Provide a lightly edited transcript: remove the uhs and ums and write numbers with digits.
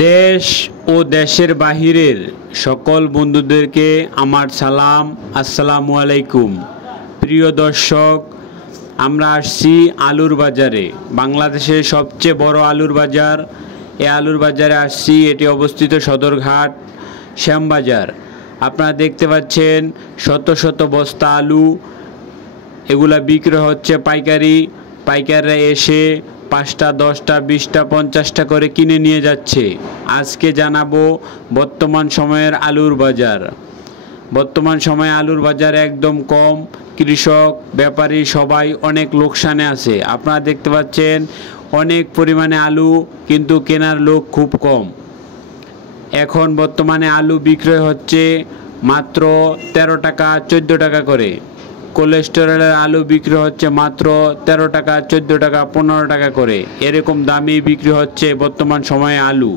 দেশ ও দেশের বাহিরের সকল বন্ধুদেরকে আমার সালাম, আসসালামু আলাইকুম। প্রিয় দর্শক, আমরা আসছি আলুর বাজারে, বাংলাদেশের সবচেয়ে বড় আলুর বাজার। এই আলুর বাজারে আসছি, এটি অবস্থিত সদরঘাট শ্যামবাজার। আপনারা দেখতে পাচ্ছেন শত শত বস্তা আলু, এগুলা বিক্রি হচ্ছে পাইকারি। পাইকাররা এসে 5টা 10টা 20টা 50টা করে কিনে নিয়ে যাচ্ছে। আজকে জানাবো বর্তমান সময়ের আলুর বাজার। বর্তমান সময়ে আলুর বাজার একদম কম, কৃষক ব্যাপারী সবাই অনেক লোকসানে আছে। আপনারা দেখতে পাচ্ছেন অনেক পরিমাণে আলু, কিন্তু কেনার লোক খুব কম। এখন বর্তমানে আলু বিক্রয় হচ্ছে মাত্র 13 টাকা 14 টাকা করে। কোলেস্টেরলের আলু বিক্রি হচ্ছে মাত্র 13 টাকা 14 টাকা 15 টাকা করে। এরকম দামেই বিক্রি হচ্ছে বর্তমান সময়ে আলু।